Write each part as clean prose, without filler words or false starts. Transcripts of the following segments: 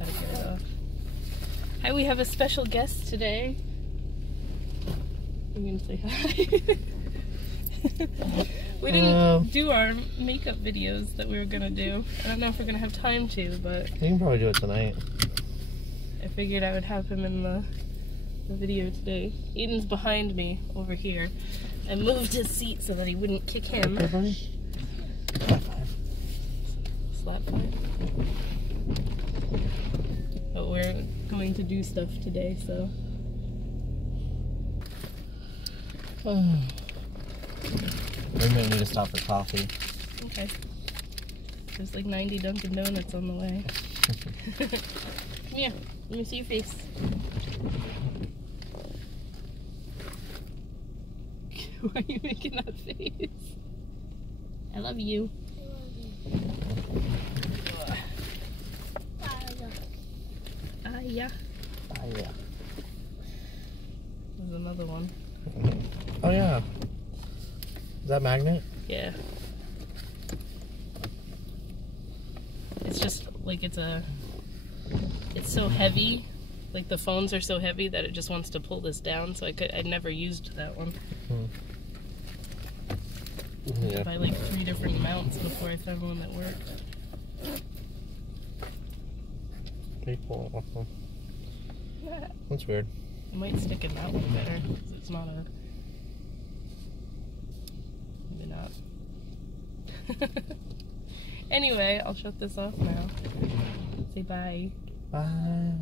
how to get it off. Hi, we have a special guest today. I'm gonna say hi. We didn't do our makeup videos that we were gonna do. I don't know if we're gonna have time to, but... You can probably do it tonight. I figured I would have him in the video today. Aiden's behind me over here. I moved his seat so that he wouldn't kick him. Okay, buddy? Slap five. But we're going to do stuff today, so... We may need to stop for coffee. Okay. There's like 90 Dunkin' Donuts on the way. Come here. Let me see your face. Why are you making that face? I love you. Yeah. Yeah. There's another one. Oh yeah. Is that magnet? Yeah. It's just like it's so heavy. Like the phones are so heavy that it just wants to pull this down. So I'd never used that one. Yeah. I buy like 3 different mounts before I found one that worked. People. That's weird. I might stick in that one better, because it's not a... Maybe not. Anyway, I'll shut this off now. Say bye. Bye.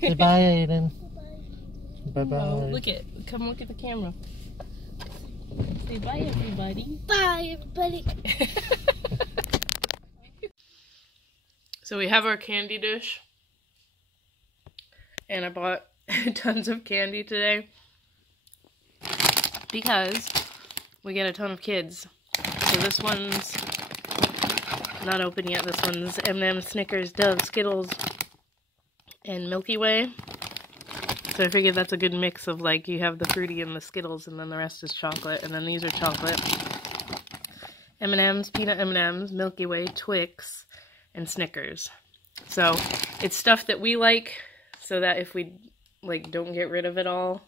Say bye, Aiden. Bye bye. Oh, come look at the camera. Say bye, everybody. Bye, everybody. So we have our candy dish. And I bought tons of candy today because we get a ton of kids. So this one's not open yet. This one's M&M's, Snickers, Dove, Skittles, and Milky Way. So I figured that's a good mix of like you have the fruity and the Skittles and then the rest is chocolate. And then these are chocolate. M&M's, peanut M&M's, Milky Way, Twix, and Snickers. So it's stuff that we like, so that if we like don't get rid of it all,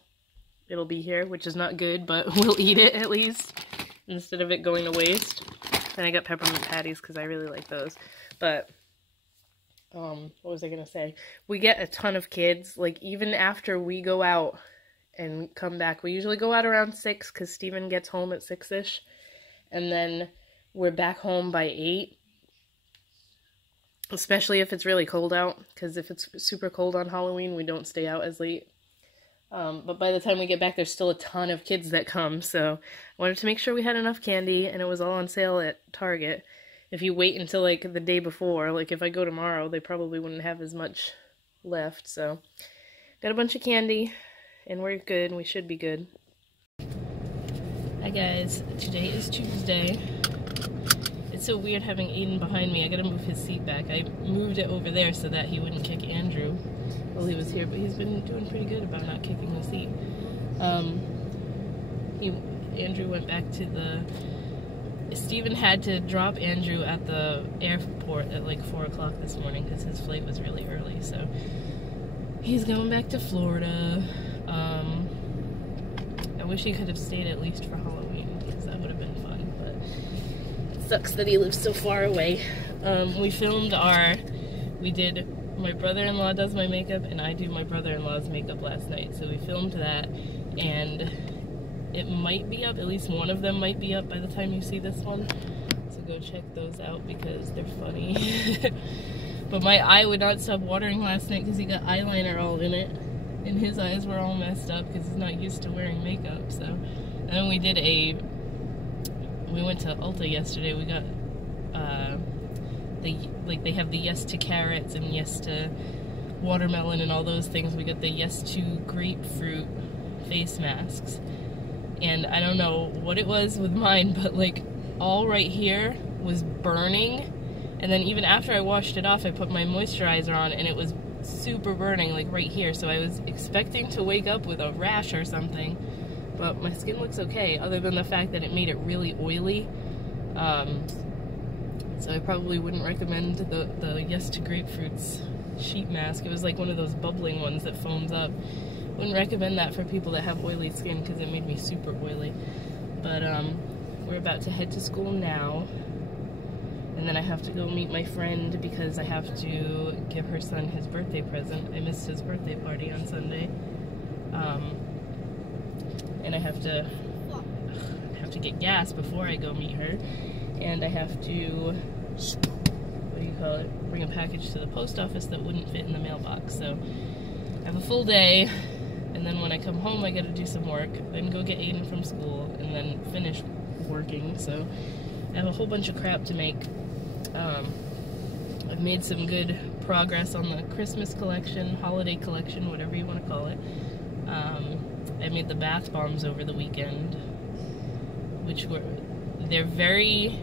it'll be here, which is not good, but we'll eat it at least instead of it going to waste. Then I got peppermint patties because I really like those. But what was I gonna say? We get a ton of kids. Like even after we go out and come back, we usually go out around 6 because Steven gets home at 6-ish, and then we're back home by 8. Especially if it's really cold out, because if it's super cold on Halloween, we don't stay out as late. But by the time we get back, there's still a ton of kids that come, so I wanted to make sure we had enough candy, and it was all on sale at Target. If you wait until, like, the day before, like, if I go tomorrow, they probably wouldn't have as much left, so got a bunch of candy, and we're good, we should be good. Hi guys, today is Tuesday. It's so weird having Aiden behind me. I gotta move his seat back. I moved it over there so that he wouldn't kick Andrew while he was here, but he's been doing pretty good about not kicking the seat. Andrew went back to Steven had to drop Andrew at the airport at like 4 o'clock this morning because his flight was really early, so he's going back to Florida. I wish he could have stayed at least for Halloween because that would have been fun, but sucks that he lives so far away. We did my brother-in-law does my makeup and I do my brother-in-law's makeup last night. So we filmed that and it might be up, at least one of them might be up by the time you see this one. So go check those out because they're funny. But my eye would not stop watering last night because he got eyeliner all in it. And his eyes were all messed up because he's not used to wearing makeup. So, and then we went to Ulta yesterday. We got they have the Yes to carrots and Yes to watermelon and all those things. We got the Yes to grapefruit face masks. And I don't know what it was with mine, but like all right here was burning. And then even after I washed it off, I put my moisturizer on and it was super burning, like right here. So I was expecting to wake up with a rash or something, but my skin looks okay, other than the fact that it made it really oily. So I probably wouldn't recommend the Yes to Grapefruits sheet mask. It was like one of those bubbling ones that foams up. Wouldn't recommend that for people that have oily skin because it made me super oily. But we're about to head to school now. And then I have to go meet my friend because I have to give her son his birthday present. I missed his birthday party on Sunday. And I have to get gas before I go meet her. And I have to, what do you call it, bring a package to the post office that wouldn't fit in the mailbox. So I have a full day, and then when I come home I gotta do some work, then go get Aiden from school, and then finish working. So I have a whole bunch of crap to make. I've made some good progress on the Christmas collection, holiday collection, whatever you want to call it. I made the bath bombs over the weekend, which they're very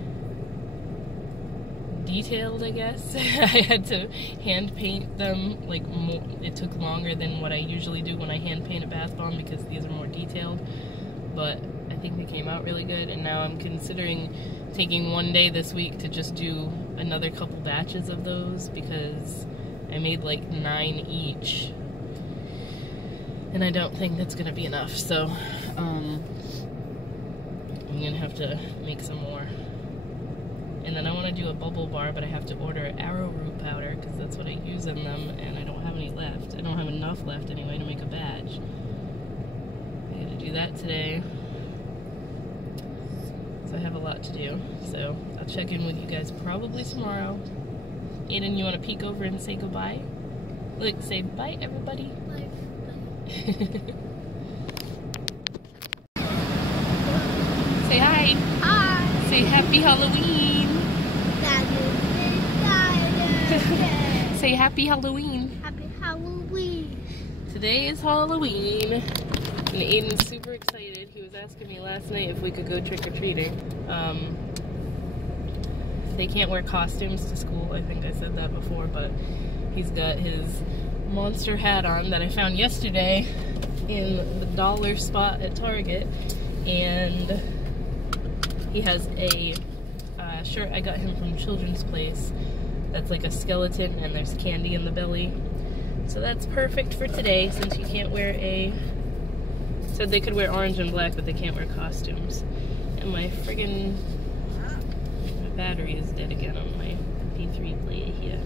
detailed, I guess. I had to hand paint them, like, it took longer than what I usually do when I hand paint a bath bomb because these are more detailed, but I think they came out really good. And now I'm considering taking one day this week to just do another couple batches of those because I made like 9 each, and I don't think that's gonna be enough, so I'm gonna have to make some more. And then I want to do a bubble bar, but I have to order arrowroot powder because that's what I use in them, and I don't have any left. I don't have enough left anyway to make a batch. I gotta do that today. So I have a lot to do. So I'll check in with you guys probably tomorrow. Aiden, you want to peek over and say goodbye? Look, say bye, everybody. Bye. Say hi. Hi. Say happy Halloween. Say happy Halloween. Happy Halloween. Today is Halloween, and Aiden's super excited. He was asking me last night if we could go trick-or-treating. They can't wear costumes to school. I think I said that before, but he's got his monster hat on that I found yesterday in the dollar spot at Target, and he has a shirt I got him from Children's Place that's like a skeleton and there's candy in the belly. So that's perfect for today since you can't wear a... Said they could wear orange and black, but they can't wear costumes. And my friggin... my battery is dead again on my MP3 player here.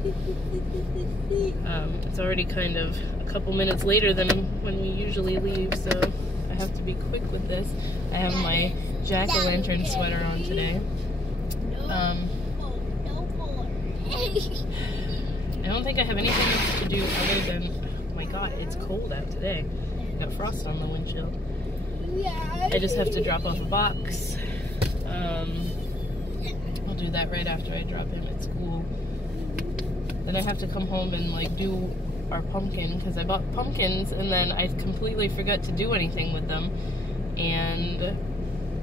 It's already kind of a couple minutes later than when we usually leave, so I have to be quick with this. I have my jack-o'-lantern sweater on today. I don't think I have anything else to do other than, oh my god, it's cold out today. Got frost on the windshield. I just have to drop off a box. I'll do that right after I drop him at school. Then I have to come home and like do our pumpkin because I bought pumpkins and then I completely forgot to do anything with them. And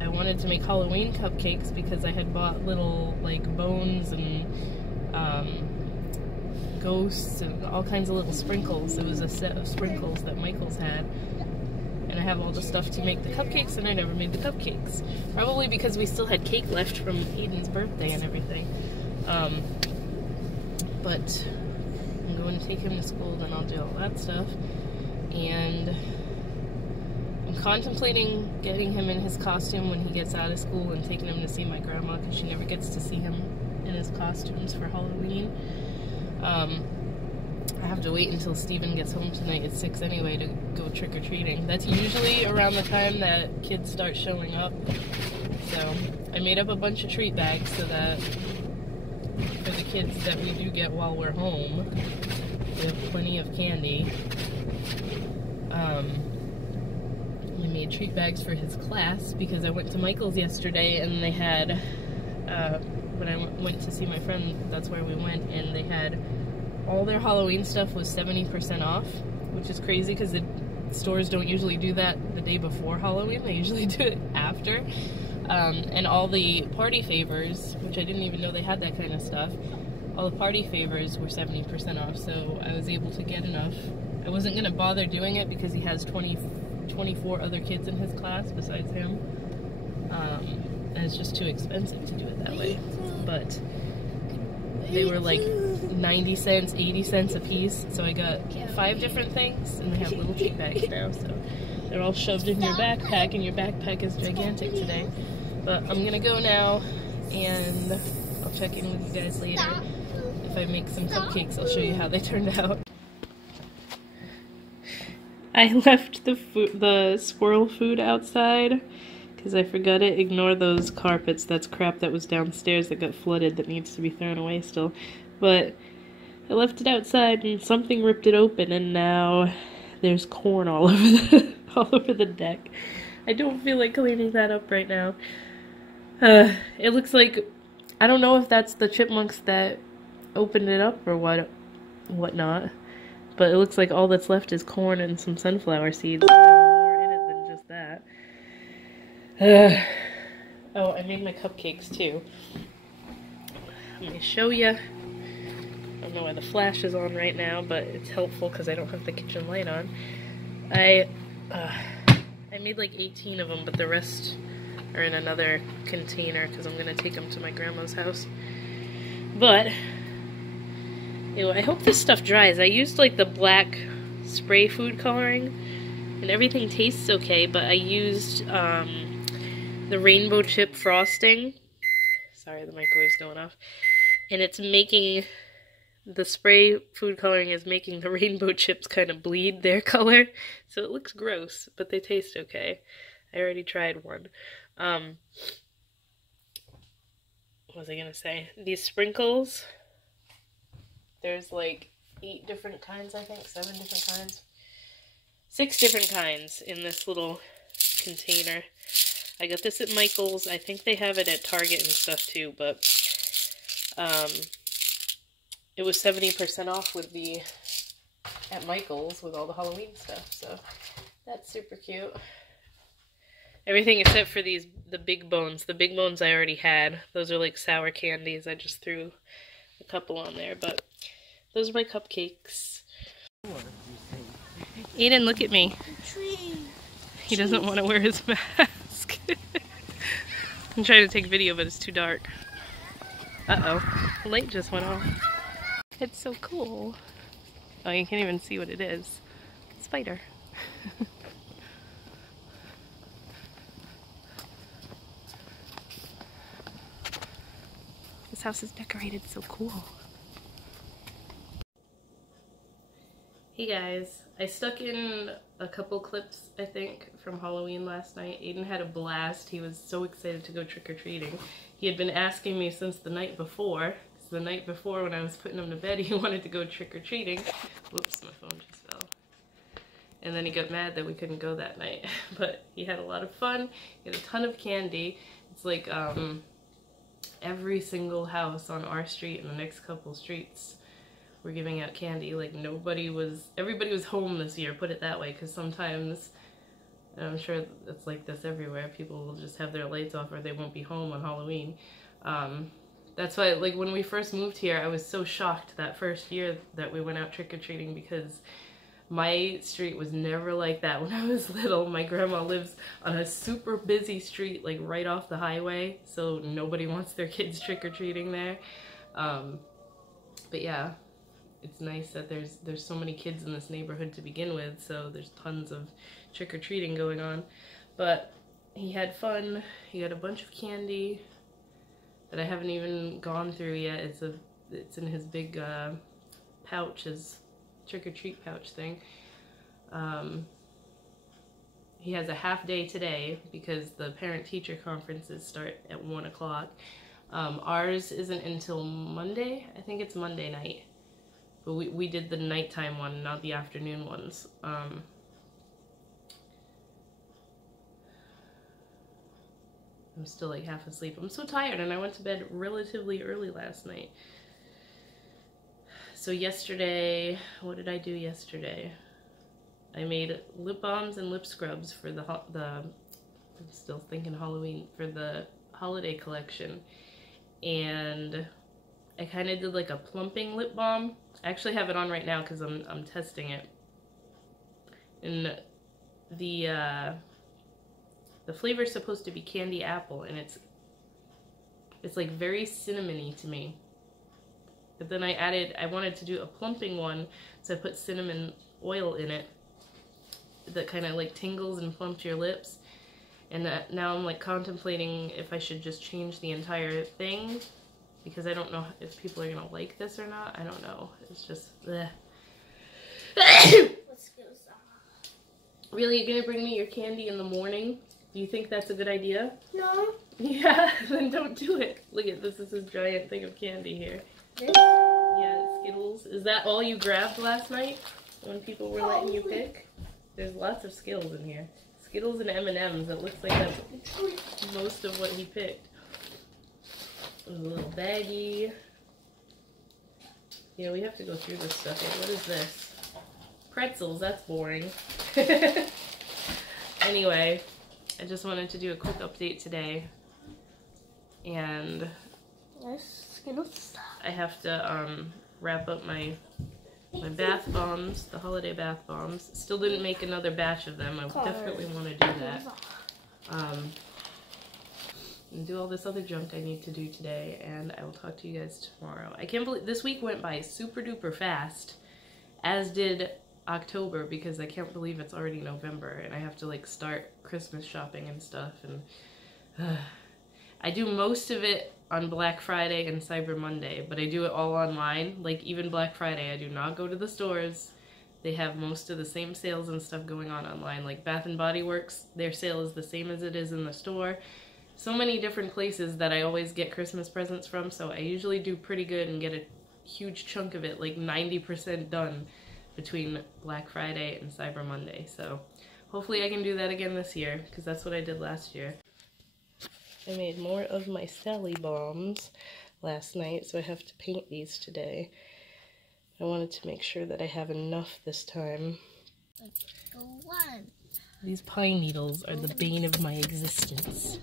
I wanted to make Halloween cupcakes because I had bought little like bones and ghosts and all kinds of little sprinkles. It was a set of sprinkles that Michael's had. And I have all the stuff to make the cupcakes, and I never made the cupcakes. Probably because we still had cake left from Aiden's birthday and everything. But I'm going to take him to school, then I'll do all that stuff. And I'm contemplating getting him in his costume when he gets out of school and taking him to see my grandma, because she never gets to see him in his costumes for Halloween. I have to wait until Steven gets home tonight at 6 anyway to go trick-or-treating. That's usually around the time that kids start showing up. So I made up a bunch of treat bags so that for the kids that we do get while we're home, we have plenty of candy. I made treat bags for his class because I went to Michael's yesterday and they had, when I went to see my friend, that's where we went, and they had all their Halloween stuff was 70% off, which is crazy because the stores don't usually do that the day before Halloween. They usually do it after. And all the party favors, which I didn't even know they had that kind of stuff, all the party favors were 70% off, so I was able to get enough. I wasn't going to bother doing it because he has 24 other kids in his class besides him. And it's just too expensive to do it that way. But they were like 90 cents, 80 cents a piece. So I got 5 different things, and they have little cheap bags now. So they're all shoved in your backpack, and your backpack is gigantic today. But I'm gonna go now, and I'll check in with you guys later. If I make some cupcakes, I'll show you how they turned out. I left the squirrel food outside because I forgot it. Ignore those carpets. That's crap that was downstairs that got flooded that needs to be thrown away still. But I left it outside and something ripped it open, and now there's corn all over the deck. I don't feel like cleaning that up right now. It looks like, I don't know if that's the chipmunks that opened it up or whatnot. But it looks like all that's left is corn and some sunflower seeds. And there's more in it than just that. Oh, I made my cupcakes too. Let me show you. I don't know why the flash is on right now, but it's helpful because I don't have the kitchen light on. I made like 18 of them, but the rest are in another container because I'm going to take them to my grandma's house. But ew, I hope this stuff dries. I used like the black spray food coloring and everything tastes okay, but I used the rainbow chip frosting. Sorry, the microwave's going off. And it's making, the spray food coloring is making the rainbow chips kind of bleed their color. So it looks gross, but they taste okay. I already tried one. What was I gonna say? These sprinkles, there's like 8 different kinds, I think, 7 different kinds. 6 different kinds in this little container. I got this at Michael's. I think they have it at Target and stuff too, but it was 70% off with at Michael's with all the Halloween stuff, so that's super cute. Everything except for the big bones. The big bones I already had. Those are like sour candies. I just threw a couple on there, but those are my cupcakes. Aiden, look at me. He doesn't want to wear his mask. I'm trying to take video, but it's too dark. Uh-oh. The light just went off. It's so cool. Oh, you can't even see what it is. Spider. This house is decorated so cool. Hey guys, I stuck in a couple clips, I think, from Halloween last night. Aiden had a blast. He was so excited to go trick-or-treating. He had been asking me since the night before. So the night before when I was putting him to bed, he wanted to go trick-or-treating. Whoops, my phone just fell. And then he got mad that we couldn't go that night. But he had a lot of fun. He had a ton of candy. It's like, every single house on our street and the next couple streets were giving out candy. Like everybody was home this year, put it that way, because sometimes, and I'm sure it's like this everywhere, people will just have their lights off or they won't be home on Halloween. That's why, like, when we first moved here, I was so shocked that first year that we went out trick-or-treating, because my street was never like that when I was little. My grandma lives on a super busy street, like right off the highway, so nobody wants their kids trick-or-treating there. But yeah, it's nice that there's so many kids in this neighborhood to begin with, so there's tons of trick-or-treating going on. But he had fun. He got a bunch of candy that I haven't even gone through yet. It's in his big pouch, his trick-or-treat pouch thing. He has a half day today because the parent-teacher conferences start at 1 o'clock. Ours isn't until Monday. I think it's Monday night. But we did the nighttime one, not the afternoon ones. I'm still like half asleep. I'm so tired, and I went to bed relatively early last night. So yesterday, what did I do yesterday? I made lip balms and lip scrubs for I'm still thinking Halloween, for the holiday collection. And I kind of did like a plumping lip balm. I actually have it on right now because I'm testing it. And the flavor is supposed to be candy apple, and it's like very cinnamony to me. But then I wanted to do a plumping one, so I put cinnamon oil in it that kind of like tingles and plumps your lips. And now I'm like contemplating if I should just change the entire thing, because I don't know if people are gonna like this or not. I don't know. It's just bleh. Really, you're gonna bring me your candy in the morning? Do you think that's a good idea? No. Yeah, then don't do it. Look at this. This is a giant thing of candy here. This? Yeah, Skittles. Is that all you grabbed last night when people were letting you pick? There's lots of Skittles in here. Skittles and M&M's. It looks like that's most of what he picked. There's a little baggie. Yeah, we have to go through this stuff here. What is this? Pretzels. That's boring. Anyway, I just wanted to do a quick update today. And Skittles. I have to wrap up my bath bombs, the holiday bath bombs. Still didn't make another batch of them. I definitely want to do that. And do all this other junk I need to do today, and I will talk to you guys tomorrow. I can't believe this week went by super duper fast, as did October, because I can't believe it's already November and I have to like start Christmas shopping and stuff. And I do most of it on Black Friday and Cyber Monday, but I do it all online. Like even Black Friday, I do not go to the stores. They have most of the same sales and stuff going on online. Like Bath & Body Works, their sale is the same as it is in the store. So many different places that I always get Christmas presents from, so I usually do pretty good and get a huge chunk of it, like 90% done between Black Friday and Cyber Monday. So hopefully I can do that again this year, because that's what I did last year. I made more of my Sally bombs last night, so I have to paint these today. I wanted to make sure that I have enough this time. Let's go one. These pine needles are the bane of my existence.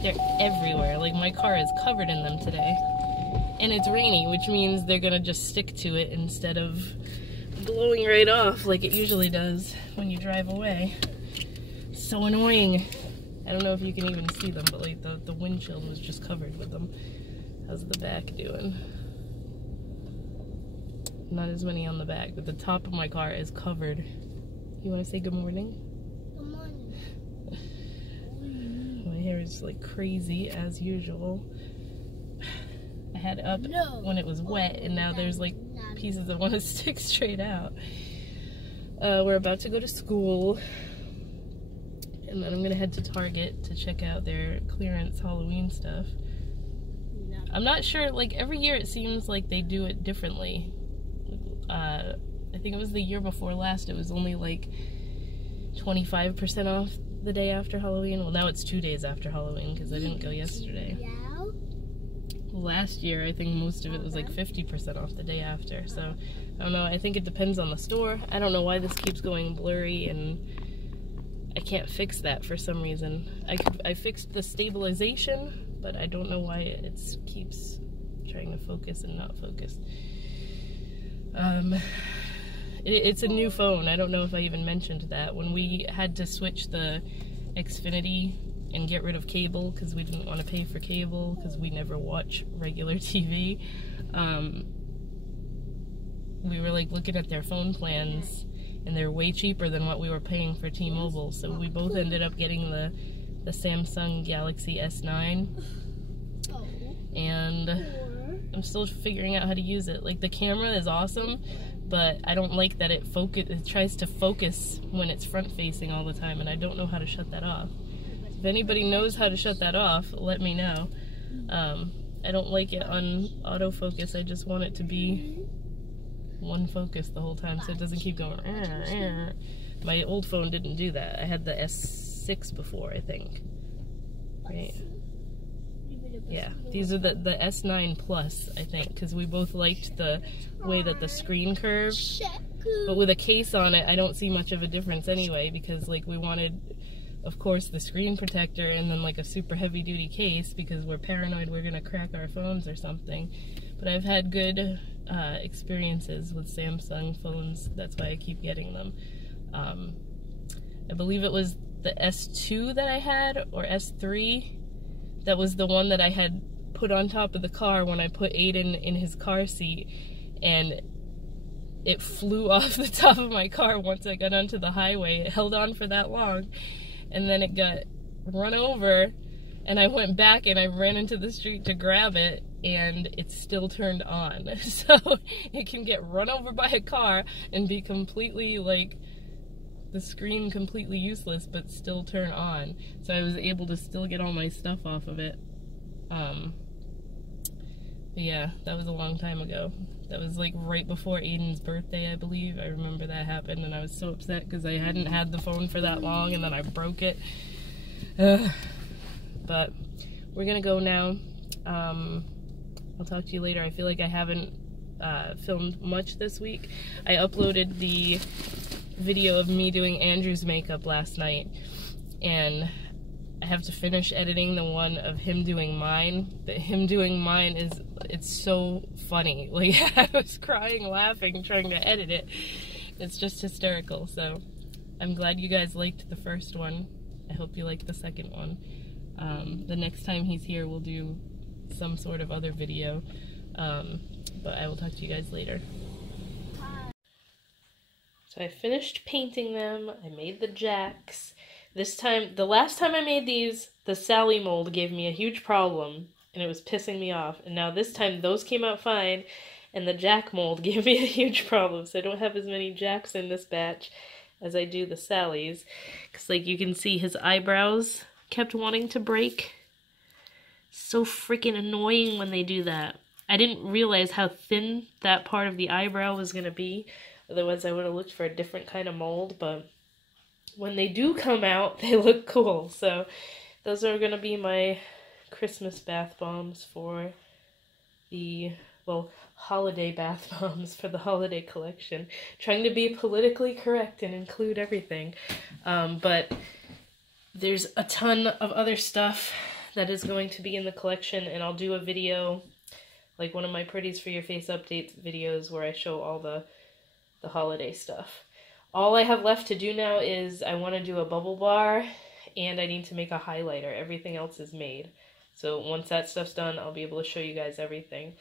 They're everywhere. Like my car is covered in them today. And it's rainy, which means they're gonna just stick to it instead of blowing right off like it usually does when you drive away. So annoying. I don't know if you can even see them, but like the windshield was just covered with them. How's the back doing? Not as many on the back, but the top of my car is covered. You want to say good morning? Good morning. My hair is like crazy as usual. I had it up when it was wet, and now there's like pieces that want to stick straight out. We're about to go to school, and then I'm gonna head to Target to check out their clearance Halloween stuff. I'm not sure, like every year it seems like they do it differently. I think it was the year before last, it was only like 25% off the day after Halloween. Well, now it's 2 days after Halloween because I didn't go yesterday. Last year, I think most of it was like 50% off the day after. So, I don't know. I think it depends on the store. I don't know why this keeps going blurry, and I can't fix that for some reason. I fixed the stabilization, but I don't know why it keeps trying to focus and not focus. It's a new phone. I don't know if I even mentioned that. When we had to switch the Xfinity and get rid of cable because we didn't want to pay for cable because we never watch regular TV, we were like looking at their phone plans, and they're way cheaper than what we were paying for T-Mobile, so we both ended up getting the Samsung Galaxy S9, and I'm still figuring out how to use it. Like the camera is awesome, but I don't like that it tries to focus when it's front facing all the time, and I don't know how to shut that off. If anybody knows how to shut that off, let me know. I don't like it on autofocus. I just want it to be one focus the whole time so it doesn't keep going. My old phone didn't do that. I had the S6 before, I think. Right? Yeah, these are the S9 Plus, I think, because we both liked the way that the screen curved. But with a case on it, I don't see much of a difference anyway, because like we wanted, of course, the screen protector and then like a super heavy-duty case because we're paranoid we're gonna crack our phones or something. But I've had good experiences with Samsung phones. That's why I keep getting them. I believe it was the S2 that I had, or S3. That was the one that I had put on top of the car when I put Aiden in his car seat, and it flew off the top of my car once I got onto the highway. It held on for that long, and then it got run over, and I went back and I ran into the street to grab it, and it's still turned on. So it can get run over by a car and be completely, like, the screen completely useless, but still turn on. So I was able to still get all my stuff off of it. But yeah, that was a long time ago. That was like right before Aiden's birthday, I believe. I remember that happened, and I was so upset because I hadn't had the phone for that long, and then I broke it. But we're gonna go now. I'll talk to you later. I feel like I haven't filmed much this week. I uploaded the video of me doing Andrew's makeup last night, and I have to finish editing the one of him doing mine. But him doing mine it's so funny. Like, I was crying laughing trying to edit it. It's just hysterical. So I'm glad you guys liked the first one. I hope you like the second one. The next time he's here, we'll do some sort of other video. But I will talk to you guys later. So I finished painting them. I made the jacks. This time, the last time I made these, the Sally mold gave me a huge problem, and it was pissing me off. And now this time, those came out fine, and the jack mold gave me a huge problem. So I don't have as many jacks in this batch as I do the Sally's. Because, like, you can see his eyebrows kept wanting to break. So freaking annoying when they do that. I didn't realize how thin that part of the eyebrow was going to be. Otherwise, I would have looked for a different kind of mold, but when they do come out, they look cool. So those are going to be my Christmas bath bombs for the, well, holiday bath bombs for the holiday collection. Trying to be politically correct and include everything. But there's a ton of other stuff that is going to be in the collection, and I'll do a video, like one of my Pretties for Your Face updates videos, where I show all the holiday stuff. All I have left to do now is I want to do a bubble bar, and I need to make a highlighter. Everything else is made. So once that stuff's done, I'll be able to show you guys everything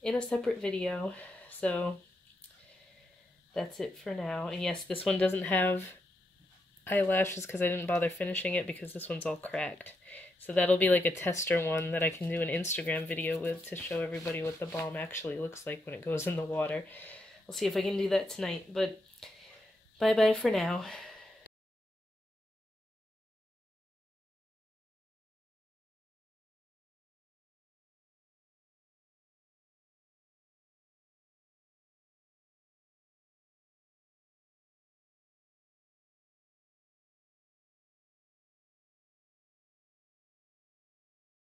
in a separate video. So that's it for now. And yes, this one doesn't have eyelashes because I didn't bother finishing it because this one's all cracked. So that'll be like a tester one that I can do an Instagram video with to show everybody what the balm actually looks like when it goes in the water. I'll see if I can do that tonight, but bye-bye for now.